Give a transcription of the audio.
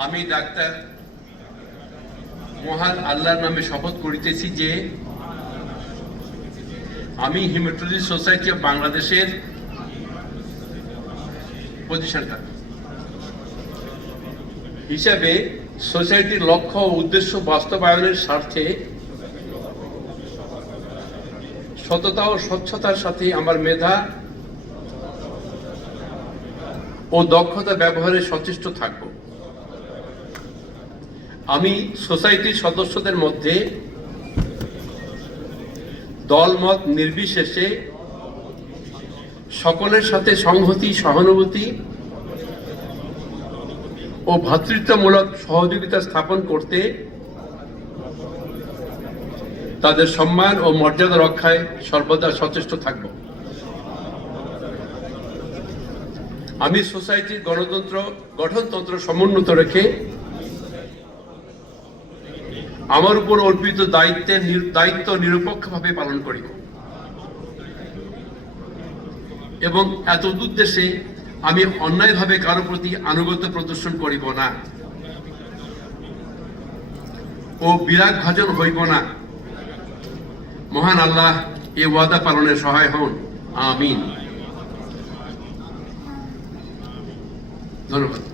আমি ডাক্তার মহান আল্লাহর নামে শপথ করিতেছি যে আমি হিমাটোলজি সোসাইটি অফ বাংলাদেশের প্রতিষ্ঠাতা হিসাবে সোসাইটির লক্ষ্য ও উদ্দেশ্য বাস্তবায়নের স্বার্থে সততা ও স্বচ্ছতার সাথে আমার মেধা ও দক্ষতা ব্যবহারে সচেষ্ট থাকব। আমি সোসাইটির সদস্যদের মধ্যে দলমত নির্বিশেষে সকলের সাথে সংহতি, সহানুভূতি ও ভ্রাতৃত্বমূলক সহযোগিতা স্থাপন করতে, তাদের সম্মান ও মর্যাদা রক্ষায় সর্বদা সচেষ্ট থাকব। আমি সোসাইটির গঠনতন্ত্র সমুন্নত রেখে আমার উপর অর্পিত দায়িত্ব নিরপেক্ষভাবে পালন করিব এবং এতদুদ্দেশ্যে আমি অন্যায়ভাবে কারো প্রতি আনুগত্য প্রদর্শন করিব না ও বিরাগ ভাজন হইব না। মহান আল্লাহ এ ওয়াদা পালনে সহায় হন। আমিন। ধন্যবাদ।